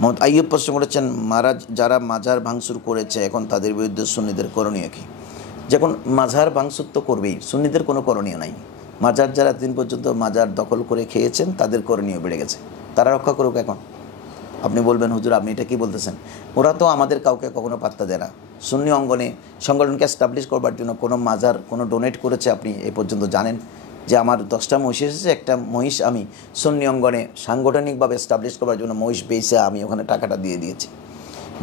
মোহাম্মদ আইয়ুব প্রশ্ন করেছেন, যারা মাজার ভাঙচুর করেছে এখন তাদের বিরুদ্ধে সুন্নিদের করণীয় কী? যখন মাজার ভাঙচুর তো করবেই, সুন্নিদের কোনো করণীয় নাই। মাজার যারা দিন পর্যন্ত মাজার দখল করে খেয়েছেন তাদের করণীয় বেড়ে গেছে, তারা রক্ষা করুক। এখন আপনি বলবেন হুজুর আপনি এটা কী বলতেছেন? ওরা তো আমাদের কাউকে কখনো পাত্তা দেয় না। সুন্নি অঙ্গনে সংগঠনকে এস্টাবলিশ করবার জন্য কোনো মাজার কোনো ডোনেট করেছে আপনি এ পর্যন্ত জানেন? যে আমার 10টা মহিষ এসেছে, একটা মহিষ আমি সুন্নি অঙ্গনে সাংগঠনিকভাবে এস্টাবলিশ করবার জন্য মহিষ বেচে আমি ওখানে টাকাটা দিয়ে দিয়েছি।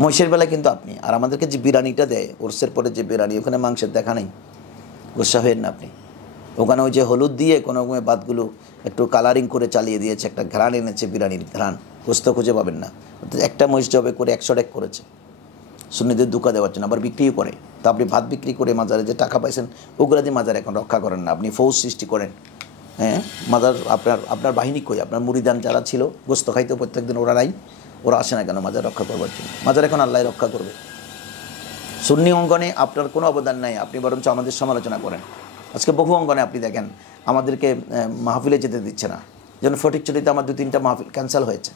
মহিষের বেলায় কিন্তু আপনি আর আমাদেরকে যে বিরিয়ানিটা দেয় ওরসের পরে যে বিরিয়ানি, ওখানে মাংসের দেখা নেই, গুসা হবেন না আপনি। ওখানে ওই যে হলুদ দিয়ে কোনো রকমের বাতগুলো একটু কালারিং করে চালিয়ে দিয়েছে, একটা ঘ্রাণ এনেছে, বিরিয়ানির ঘ্রাণ, গোস্ত খুঁজে পাবেন না। একটা মহিষ জবে করে 100 টাকা করেছে সুন্নিদের দুকা দেওয়ার জন্য, আবার বিক্রিও করে। তো আপনি ভাত বিক্রি করে মাজারে যে টাকা পাইছেন ওগুলা দিয়ে মাজার এখন রক্ষা করেন না, আপনি ফৌজ সৃষ্টি করেন। হ্যাঁ, মাজার আপনার বাহিনী কই? আপনার মুরিদান যারা ছিল গোস্ত খাইতে প্রত্যেকদিন, ওরা নাই? ওরা আসে না কেন মাজার রক্ষা করবার জন্য? মাজার এখন আল্লাহ রক্ষা করবে। সুন্নি অঙ্গনে আপনার কোনো অবদান নাই, আপনি বরঞ্চ আমাদের সমালোচনা করেন। আজকে বহু অঙ্গনে আপনি দেখেন আমাদেরকে মাহফিলে যেতে দিচ্ছে না। যেন ফটিকছড়িতে আমার 2-3টা মাহফিল ক্যান্সেল হয়েছে,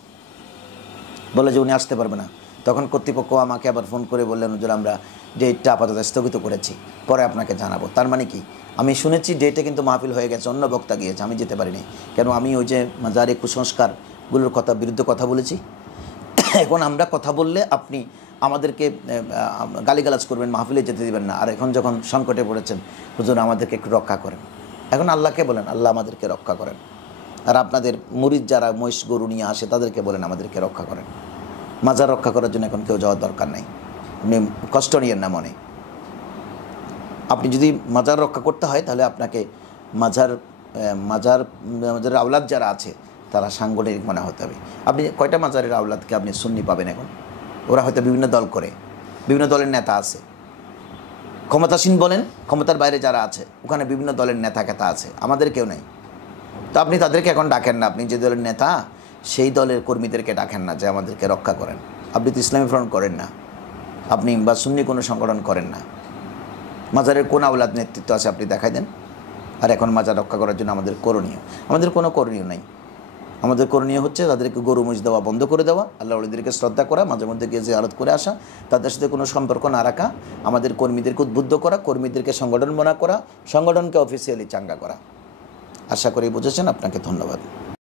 বলে যে উনি আসতে পারবে না। তখন কর্তৃপক্ষ আমাকে আবার ফোন করে বললেন যে আমরা ডেটটা আপাতত স্থগিত করেছি, পরে আপনাকে জানাবো। তার মানে কি? আমি শুনেছি ডেটে কিন্তু মাহফিল হয়ে গেছে, অন্য বক্তা গিয়েছে, আমি যেতে পারিনি। কেন? আমি ওই যে মাজারে কুসংস্কারগুলোর বিরুদ্ধে কথা বলেছি। এখন আমরা কথা বললে আপনি আমাদেরকে গালিগালাজ করবেন, মাহফিলে যেতে দেবেন না। আর এখন যখন সংকটে পড়েছেন, হুজুর আমাদেরকে একটু রক্ষা করেন, এখন আল্লাহকে বলেন আল্লাহ আমাদেরকে রক্ষা করেন। আর আপনাদের মুরিদ যারা মহিষ গরু নিয়ে আসে তাদেরকে বলেন আমাদেরকে রক্ষা করেন। মাজার রক্ষা করার জন্য এখন কেউ যাওয়ার দরকার নেই, আপনি কষ্ট নিয়েন না মনে। আপনি যদি মাজার রক্ষা করতে হয় তাহলে আপনাকে মাজারের আওলাদ যারা আছে তারা সাংগঠনিক মনে হতে হবে। আপনি কয়টা মাজারের আওলাদকে আপনি সুন্নি পাবেন এখন? ওরা হয়তো বিভিন্ন দল করে, বিভিন্ন দলের নেতা আছে, ক্ষমতাসীন বলেন, ক্ষমতার বাইরে যারা আছে ওখানে বিভিন্ন দলের নেতা কেতা আছে, আমাদের কেউ নেই। তো আপনি তাদেরকে এখন ডাকেন না, আপনি যে দলের নেতা সেই দলের কর্মীদেরকে ডাকেন না যে আমাদেরকে রক্ষা করেন। আপনি তো ইসলামী ফ্রন্ট করেন না, আপনি বা সুন্নি কোনো সংগঠন করেন না। মাজারের কোন আওলাদ নেতৃত্ব আছে আপনি দেখাই দেন। আর এখন মাজার রক্ষা করার জন্য আমাদের কোনো করণীয় নাই। আমাদের করণীয় হচ্ছে তাদেরকে গরু মহিষ দেওয়া বন্ধ করে দেওয়া, আল্লাহ ওলিদেরকে শ্রদ্ধা করা, মাঝে মধ্যে গিয়ে জিয়ারত করে আসা, তাদের সাথে কোনো সম্পর্ক না রাখা, আমাদের কর্মীদেরকে উদ্বুদ্ধ করা, কর্মীদেরকে সংগঠন মনা করা, সংগঠনকে অফিসিয়ালি চাঙ্গা করা। আশা করি বুঝেছেন। আপনাকে ধন্যবাদ।